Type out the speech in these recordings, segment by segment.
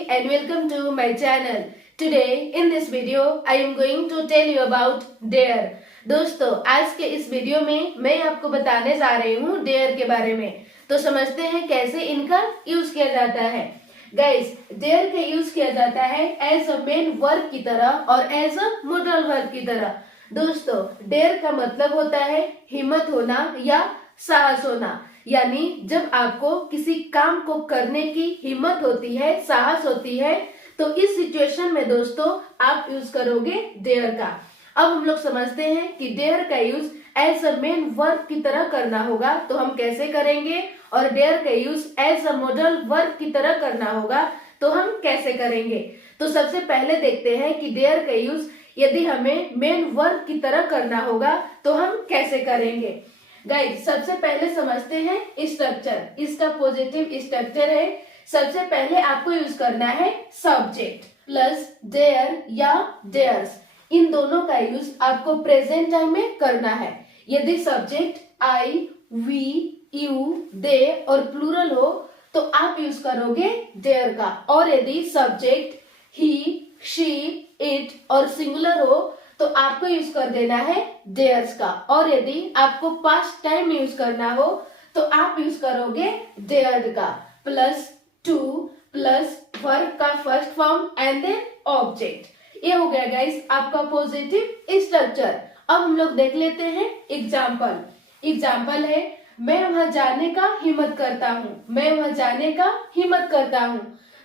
everybody and welcome to my channel. Today in this video I am going to tell you about dare. दोस्तों आज के इस video में मैं आपको बताने जा रही हूँ डेयर के बारे में। तो समझते हैं कैसे इनका यूज किया जाता है। गाइस, डेयर का यूज किया जाता है एज अ मेन वर्ब की तरह और एज अ मॉडल वर्ब की तरह। दोस्तों डेयर का मतलब होता है हिम्मत होना या साहस होना, यानी जब आपको किसी काम को करने की हिम्मत होती है, साहस होती है, तो इस सिचुएशन में दोस्तों आप यूज करोगे डेयर का। अब हम लोग समझते हैं कि डेयर का use as a main verb की तरह करना होगा, तो हम कैसे करेंगे, और डेयर का use as a modal verb की तरह करना होगा, तो हम कैसे करेंगे। तो सबसे पहले देखते हैं कि डेयर का यूज यदि हमें मेन वर्ब की तरह करना होगा तो हम कैसे करेंगे। गाइस, सबसे पहले समझते हैं स्ट्रक्चर। इसका पॉजिटिव स्ट्रक्चर है। सबसे पहले आपको यूज करना है सब्जेक्ट प्लस डेयर या डेयर्स। इन दोनों का यूज आपको प्रेजेंट टाइम में करना है। यदि सब्जेक्ट आई, वी, यू, दे और प्लूरल हो तो आप यूज करोगे डेयर का, और यदि सब्जेक्ट ही, शी, इट और सिंगुलर हो तो आपको यूज कर देना है डेयर्स का, और यदि आपको पास्ट टाइम में यूज करना हो तो आप यूज करोगे डेयर्ड का प्लस टू प्लस वर्ब का first form and then object. ये हो गया गाइस आपका पॉजिटिव स्ट्रक्चर। अब हम लोग देख लेते हैं एग्जाम्पल। एग्जाम्पल है मैं वहां जाने का हिम्मत करता हूँ, मैं वहां जाने का हिम्मत करता हूँ।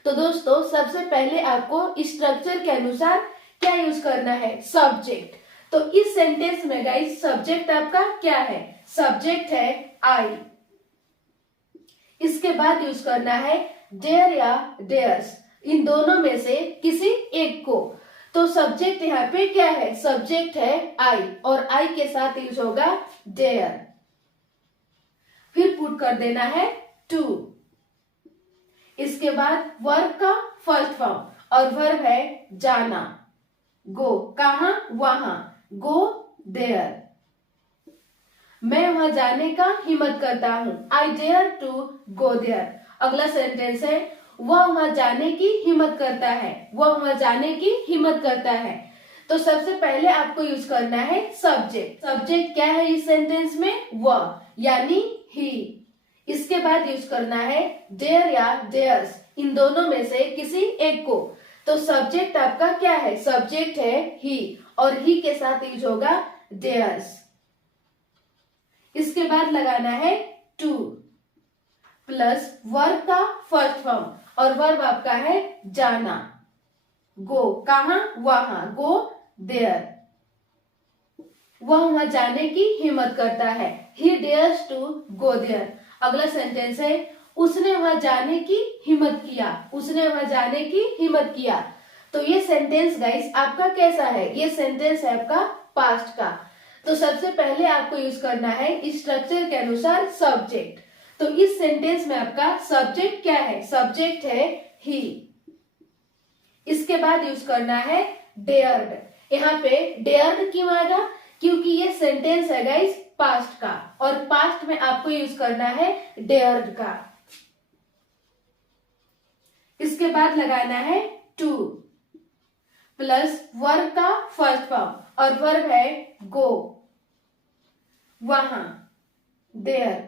तो दोस्तों सबसे पहले आपको स्ट्रक्चर के अनुसार क्या यूज करना है, सब्जेक्ट। तो इस सेंटेंस में गाइस सब्जेक्ट आपका क्या है, सब्जेक्ट है आई। इसके बाद यूज करना है डेयर या डेयर्स, इन दोनों में से किसी एक को। तो सब्जेक्ट यहाँ पे क्या है, सब्जेक्ट है आई, और आई के साथ यूज होगा डेयर। फिर पुट कर देना है टू। इसके बाद वर्ब का फर्स्ट फॉर्म, और वर्ब है जाना, गो, कहा, वहां, गो देयर। मैं वहां जाने का हिम्मत करता हूं, I dare to go there. अगला सेंटेंस है वह वहां जाने की हिम्मत करता है, वह वहां जाने की हिम्मत करता है। तो सबसे पहले आपको यूज करना है सब्जेक्ट। सब्जेक्ट क्या है इस सेंटेंस में, वह यानी ही। इसके बाद यूज करना है डेयर या डेयर्स, इन दोनों में से किसी एक को। तो सब्जेक्ट आपका क्या है, सब्जेक्ट है ही, और ही के साथ यूज होगा डेयर्स। इसके बाद लगाना है टू प्लस वर्ब का फर्स्ट फॉर्म, और वर्ब आपका है जाना, गो, कहा, वहां, गो देयर। वह वहां जाने की हिम्मत करता है, ही डेयर्स टू गो देयर। अगला सेंटेंस है उसने वहां जाने की हिम्मत किया, उसने वहां जाने की हिम्मत किया। तो ये सेंटेंस गाइस आपका कैसा है, ये सेंटेंस है आपका पास्ट का। तो सबसे पहले आपको यूज करना है स्ट्रक्चर के अनुसार सब्जेक्ट। तो इस सेंटेंस में आपका सब्जेक्ट क्या है, सब्जेक्ट है ही। इसके बाद यूज करना है डेयर्ड। यहाँ पे डेयर्ड क्यों आएगा, क्योंकि ये सेंटेंस है गाइस पास्ट का, और पास्ट में आपको यूज करना है डेयर्ड का। इसके बाद लगाना है टू प्लस वर्ब का फर्स्ट फॉर्म, और वर्ब है गो, वहां, देयर।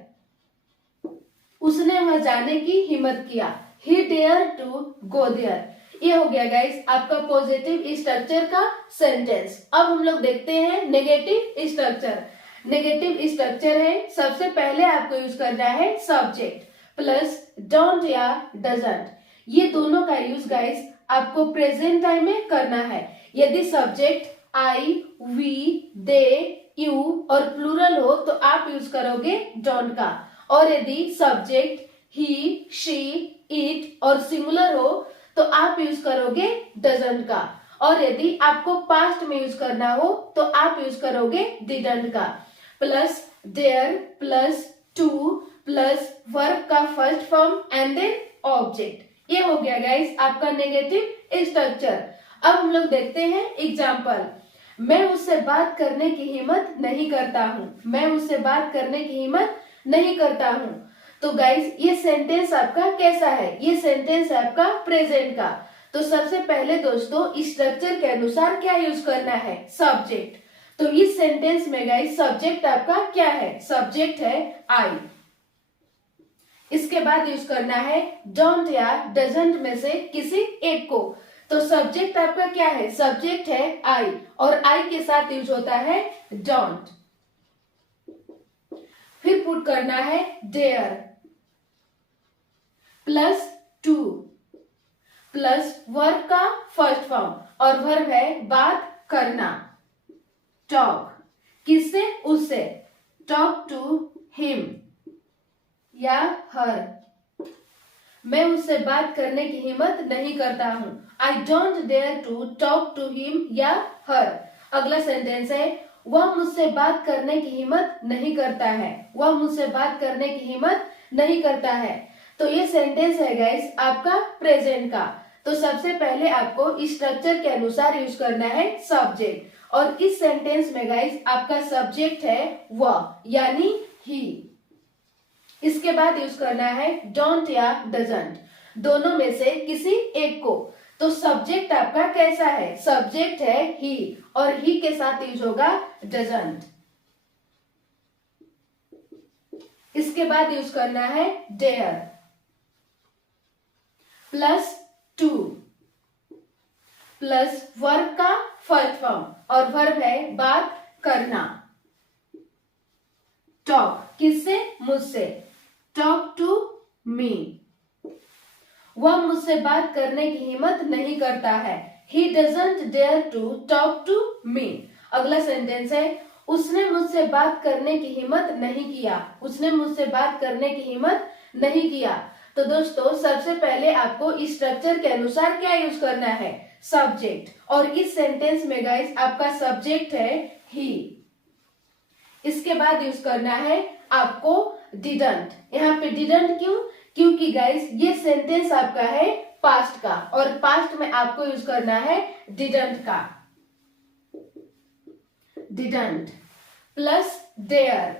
उसने वहां जाने की हिम्मत किया, he dare to go there. ये हो गया गाइस आपका पॉजिटिव स्ट्रक्चर का सेंटेंस। अब हम लोग देखते हैं नेगेटिव स्ट्रक्चर। नेगेटिव स्ट्रक्चर है सबसे पहले आपको यूज करना है सब्जेक्ट प्लस डोंट या डजंट। ये दोनों का यूज गाइस आपको प्रेजेंट टाइम में करना है। यदि subject I, we, they, you और प्लूरल हो तो आप यूज करोगे डोंट का, और यदि सब्जेक्ट ही, शी, इट और सिंगुलर हो तो आप यूज करोगे डजंट का, और यदि आपको पास्ट में यूज करना हो तो आप यूज करोगे डिडंट का। Plus there plus to plus verb का first form and then object. ये हो गया गाइस आपका नेगेटिव स्ट्रक्चर। अब हम लोग देखते हैं एग्जाम्पल। मैं उससे बात करने की हिम्मत नहीं करता हूँ, मैं उससे बात करने की हिम्मत नहीं करता हूँ। तो गाइस ये सेंटेंस आपका कैसा है? ये सेंटेंस है आपका प्रेजेंट का। तो सबसे पहले दोस्तों स्ट्रक्चर के अनुसार क्या यूज करना है? सब्जेक्ट। तो इस सेंटेंस में गाइस सब्जेक्ट आपका क्या है? सब्जेक्ट है आई। इसके बाद यूज करना है डोंट या डजंट में से किसी एक को। तो सब्जेक्ट आपका क्या है? सब्जेक्ट है आई और आई के साथ यूज होता है डोंट। फिर पुट करना है dare plus to plus verb का फर्स्ट फॉर्म और वर्ब है बात करना। टॉक किससे? उससे। टॉक टू हिम या हर। मैं उससे बात करने की हिम्मत नहीं करता हूं। I don't dare to talk to him या हर। अगला सेंटेंस है वह मुझसे बात करने की हिम्मत नहीं करता है। वह मुझसे बात करने की हिम्मत नहीं करता है। तो ये सेंटेंस है गाइस आपका प्रेजेंट का। तो सबसे पहले आपको स्ट्रक्चर के अनुसार यूज करना है सब्जेक्ट और इस सेंटेंस में गाइस आपका सब्जेक्ट है वह यानी ही। इसके बाद यूज करना है डोंट या डजंट, दोनों में से किसी एक को। तो सब्जेक्ट आपका कैसा है? सब्जेक्ट है ही और ही के साथ यूज होगा डजंट। इसके बाद यूज करना है dare plus to plus verb का फर्स्ट फॉर्म और वर्ब है बात करना। टॉक किससे? मुझसे। Talk to me. वह मुझसे बात करने की हिम्मत नहीं करता है। He doesn't dare to talk to me। अगला सेंटेंस है उसने मुझसे बात करने की हिम्मत नहीं किया। उसने मुझसे बात करने की हिम्मत नहीं किया। तो दोस्तों सबसे पहले आपको इस स्ट्रक्चर के अनुसार क्या यूज करना है? सब्जेक्ट और इस सेंटेंस में गाइस आपका सब्जेक्ट है ही। इसके बाद यूज करना है आपको डिडंट। यहाँ पे डिडंट क्यों? क्योंकि गाइस ये सेंटेंस आपका है पास्ट का और पास्ट में आपको यूज करना है डिडंट का। Didn't plus dare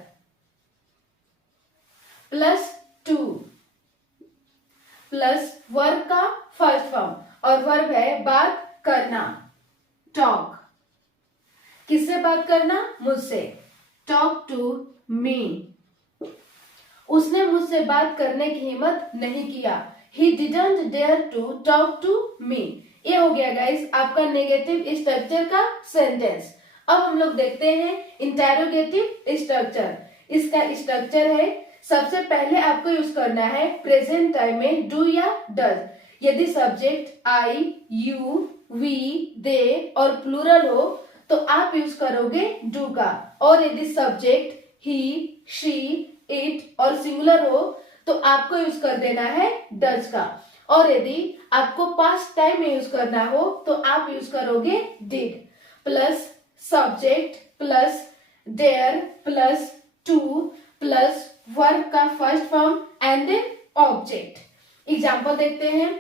plus to plus verb का फर्स्ट फॉर्म और वर्ब है बात करना। टॉक किससे बात करना? मुझसे। Talk to me. उसने मुझसे बात करने की हिम्मत नहीं किया। He didn't dare to talk to me। ये हो गया गाइस आपका नेगेटिव स्ट्रक्चर का सेंटेंस। अब हम लोग देखते हैं इंटेरोगेटिव स्ट्रक्चर। इसका स्ट्रक्चर है सबसे पहले आपको यूज करना है प्रेजेंट टाइम में डू या डज। यदि सब्जेक्ट आई, यू, वी, दे और प्लूरल हो तो आप यूज करोगे डू का और यदि सब्जेक्ट ही, शी, इट और सिंगुलर हो तो आपको यूज कर देना है डज का और यदि आपको पास्ट टाइम में यूज करना हो तो आप यूज करोगे did. Plus subject plus dare plus to plus verb का first form and object. Example देखते हैं।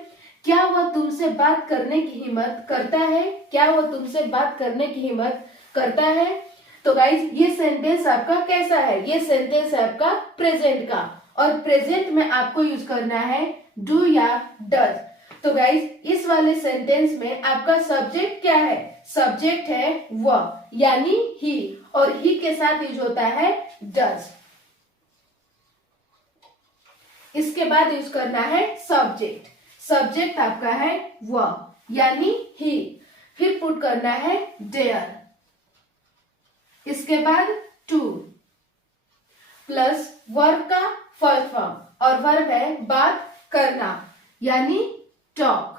क्या वह तुमसे बात करने की हिम्मत करता है? क्या वह तुमसे बात करने की हिम्मत करता है? तो गाइज ये सेंटेंस आपका कैसा है? ये सेंटेंस है आपका प्रेजेंट का और प्रेजेंट में आपको यूज करना है डू या डज। तो गाइज इस वाले सेंटेंस में आपका सब्जेक्ट क्या है? सब्जेक्ट है वह यानी ही और ही के साथ यूज होता है डज। इसके बाद यूज करना है सब्जेक्ट। सब्जेक्ट आपका है वह यानी ही। फिर पुट करना है डेयर। इसके बाद टू प्लस वर्ब का फर्स्ट फॉर्म और वर्ब है बात करना यानी टॉक।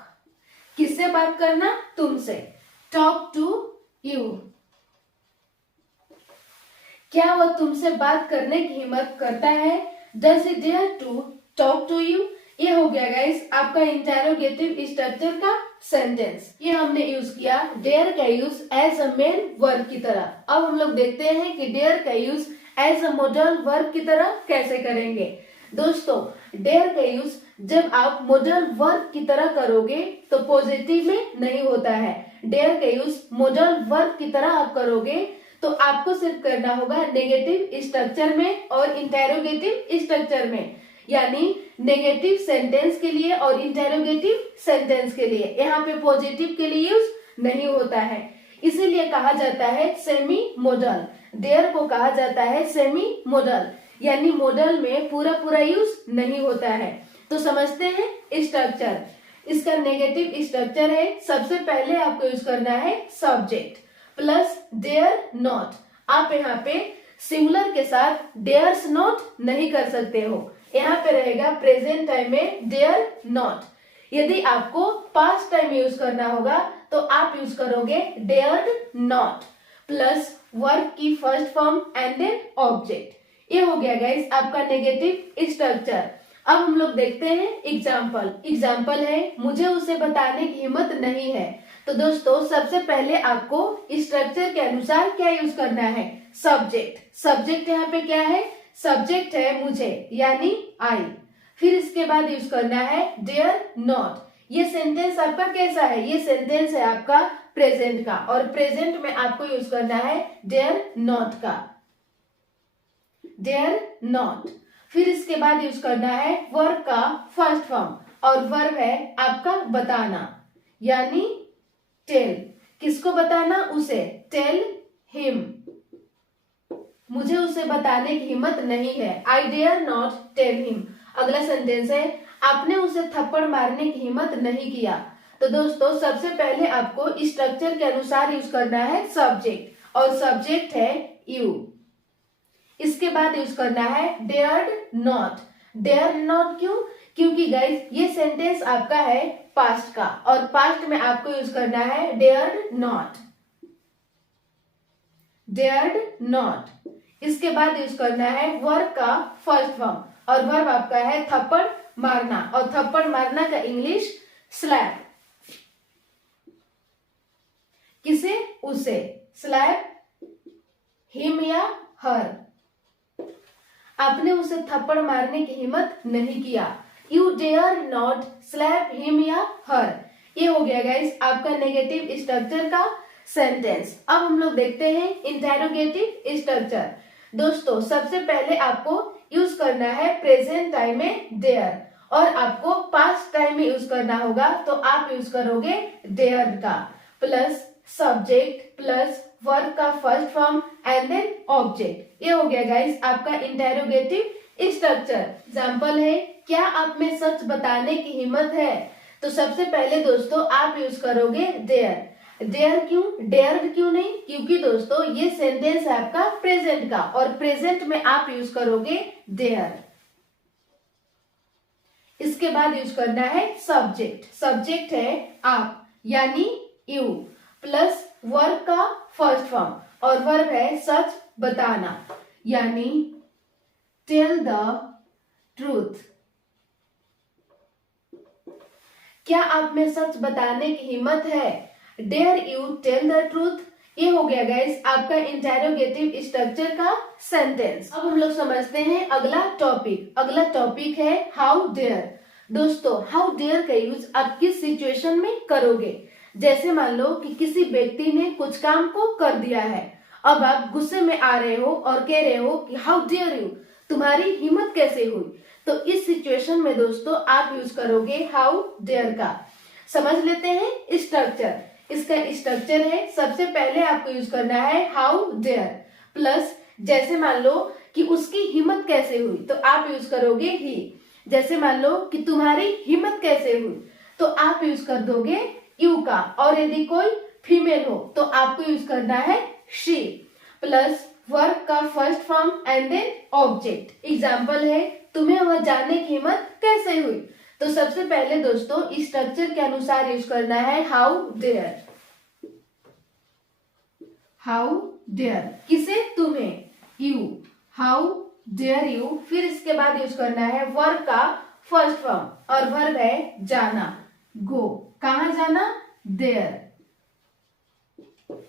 किससे बात करना? तुमसे। Talk to you. क्या वह तुमसे बात करने की हिम्मत करता है? Does he dare to talk to you. ये हो गया गाइस आपका इंटेरोगेटिव स्ट्रक्चर का सेंटेंस। ये हमने यूज किया डेयर का use as a main verb की तरह। अब हम लोग देखते हैं कि डेयर का use as a modal verb की तरह कैसे करेंगे। दोस्तों डेयर का यूज जब आप मॉडल वर्ब की तरह करोगे तो पॉजिटिव में नहीं होता है। डेयर का यूज मॉडल वर्ब की तरह आप करोगे तो आपको सिर्फ करना होगा नेगेटिव स्ट्रक्चर में और इंटेरोगेटिव स्ट्रक्चर में। यानी नेगेटिव सेंटेंस के लिए और इंटेरोगेटिव सेंटेंस के लिए। यहाँ पे पॉजिटिव के लिए यूज नहीं होता है, इसीलिए कहा जाता है सेमी मोडल। देयर को कहा जाता है सेमी मोडल, यानी मॉडल में पूरा पूरा यूज नहीं होता है। तो समझते हैं स्ट्रक्चर। इसका नेगेटिव स्ट्रक्चर है, सबसे पहले आपको यूज करना है सब्जेक्ट प्लस देयर नॉट। आप यहाँ पे सिंगुलर के साथ डेयर्स नॉट नहीं कर सकते हो, यहाँ पे रहेगा प्रेजेंट टाइम में डेयर नॉट। यदि आपको पास्ट टाइम यूज करना होगा तो आप यूज करोगे डेयर्ड नॉट प्लस वर्ब की first form and then object. ये हो गया गाइस आपका नेगेटिव स्ट्रक्चर। अब हम लोग देखते हैं एग्जाम्पल। एग्जाम्पल है मुझे उसे बताने की हिम्मत नहीं है। तो दोस्तों सबसे पहले आपको स्ट्रक्चर के अनुसार क्या यूज करना है, सब्जेक्ट। सब्जेक्ट यहाँ पे क्या है, सब्जेक्ट है मुझे यानी आई। फिर इसके बाद यूज करना है डेयर नॉट। ये सेंटेंस आपका कैसा है, ये सेंटेंस है आपका प्रेजेंट का, और प्रेजेंट में आपको यूज करना है डेयर नॉट का, डेयर नॉट। फिर इसके बाद यूज करना है वर्ब का फर्स्ट फॉर्म, और वर्ब है आपका बताना यानी टेल। किसको बताना, उसे, टेल हिम। मुझे उसे बताने की हिम्मत नहीं है, I dare not tell him. अगला सेंटेंस है आपने उसे थप्पड़ मारने की हिम्मत नहीं किया। तो दोस्तों सबसे पहले आपको स्ट्रक्चर के अनुसार यूज करना है सब्जेक्ट, और सब्जेक्ट है यू। इसके बाद यूज करना है डेयर्ड नॉट। डेयर नॉट क्यों, क्योंकि गाइस ये सेंटेंस आपका है पास्ट का, और पास्ट में आपको यूज करना है डेयर्ड नॉट, डेयर्ड नॉट। इसके बाद यूज करना है वर्ब का फर्स्ट फॉर्म, और वर्ब आपका है थप्पड़ मारना, और थप्पड़ मारना का इंग्लिश स्लैप। किसे, उसे, स्लैप हिम या हर। आपने उसे थप्पड़ मारने की हिम्मत नहीं किया, you dare not slap him या हर। ये हो गया गाइस आपका नेगेटिव स्ट्रक्चर का सेंटेंस। अब हम लोग देखते हैं इंटेरोगेटिव स्ट्रक्चर। दोस्तों सबसे पहले आपको यूज करना है प्रेजेंट टाइम में डेयर, और आपको पास्ट टाइम में यूज करना होगा तो आप यूज करोगे डेयर का प्लस सब्जेक्ट प्लस वर्ब का first form and then object. ये हो गया गाइस आपका इंटेरोगेटिव स्ट्रक्चर। एग्जाम्पल है क्या आप में सच बताने की हिम्मत है। तो सबसे पहले दोस्तों आप यूज करोगे डेयर। डेयर क्यों, डेयर क्यों नहीं, क्योंकि दोस्तों ये सेंटेंस है आपका प्रेजेंट का, और प्रेजेंट में आप यूज करोगे डेयर। इसके बाद यूज करना है सब्जेक्ट। सब्जेक्ट है आप यानी यू प्लस वर्ब का फर्स्ट फॉर्म, और वर्ब है सच बताना यानी टेल द ट्रूथ। क्या आप में सच बताने की हिम्मत है, dare you tell the truth. ये हो गया गाइस आपका इंटेरोगेटिव स्ट्रक्चर का सेंटेंस। अब हम लोग समझते हैं अगला टॉपिक। अगला टॉपिक है हाउ डेयर। दोस्तों हाउ डेयर का यूज आप किस सिचुएशन में करोगे। जैसे मान लो कि किसी व्यक्ति ने कुछ काम को कर दिया है, अब आप गुस्से में आ रहे हो और कह रहे हो कि हाउ डेयर यू, तुम्हारी हिम्मत कैसे हुई। तो इस सिचुएशन में दोस्तों आप यूज करोगे हाउ डेयर का। समझ लेते हैं स्ट्रक्चर। इसका स्ट्रक्चर है सबसे पहले आपको यूज करना है हाउ डेयर प्लस, जैसे मान लो कि उसकी हिम्मत कैसे हुई तो आप यूज करोगे ही। जैसे मान लो कि तुम्हारी हिम्मत कैसे हुई तो आप यूज कर दोगे यू का, और यदि कोई फीमेल हो तो आपको यूज करना है शी प्लस वर्ब का first form and then object. Example है तुम्हें वह जाने की हिम्मत कैसे हुई। तो सबसे पहले दोस्तों स्ट्रक्चर के अनुसार यूज करना है हाउ डेयर। हाउ डेयर किसे, तुम्हें, यू, हाउ डेयर यू। फिर इसके बाद यूज करना है वर्ब का फर्स्ट फॉर्म, और वर्ब है जाना, गो। कहाँ जाना, देयर,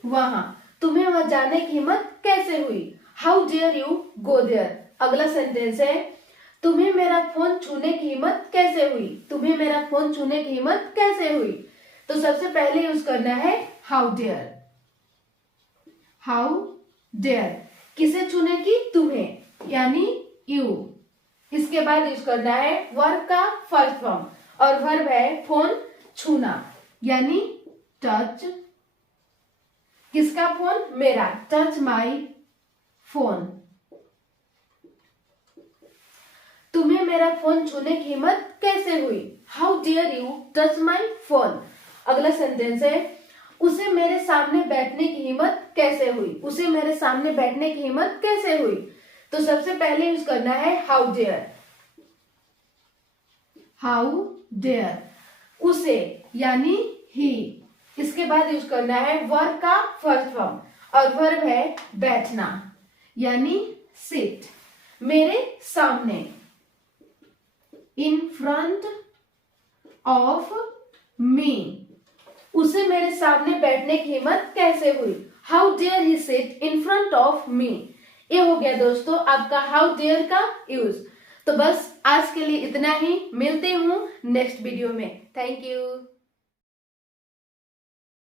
वहां। तुम्हें वहां जाने की हिम्मत कैसे हुई, how dare you go there. अगला सेंटेंस है तुम्हें मेरा फोन छूने की हिम्मत कैसे हुई। तुम्हें मेरा फोन छूने की हिम्मत कैसे हुई। तो सबसे पहले यूज करना है हाउ डेयर। हाउ डेयर किसे छूने की, तुम्हें यानी यू। इसके बाद यूज करना है वर्ब का फर्स्ट फॉर्म, और वर्ब है फोन छूना, यानी टच। किसका फोन? मेरा। Touch my phone. तुम्हें मेरा फोन छूने की हिम्मत कैसे हुई? How dare you touch my phone. अगला सेंटेंस है उसे मेरे सामने बैठने की हिम्मत कैसे हुई। उसे मेरे सामने बैठने की हिम्मत कैसे हुई? तो सबसे पहले यूज करना है हाउ डेयर। हाउ डेयर उसे, यानी ही। इसके बाद यूज करना है वर्ब का फर्स्ट फॉर्म, और वर्ब है बैठना, यानी सिट। मेरे सामने, इन फ्रंट ऑफ मी। उसे मेरे सामने बैठने की हिम्मत कैसे हुई? How dare he sit in front of me. ये हो गया दोस्तों आपका हाउ डेयर का यूज। तो बस आज के लिए इतना ही, मिलते हूँ नेक्स्ट वीडियो में। Thank you.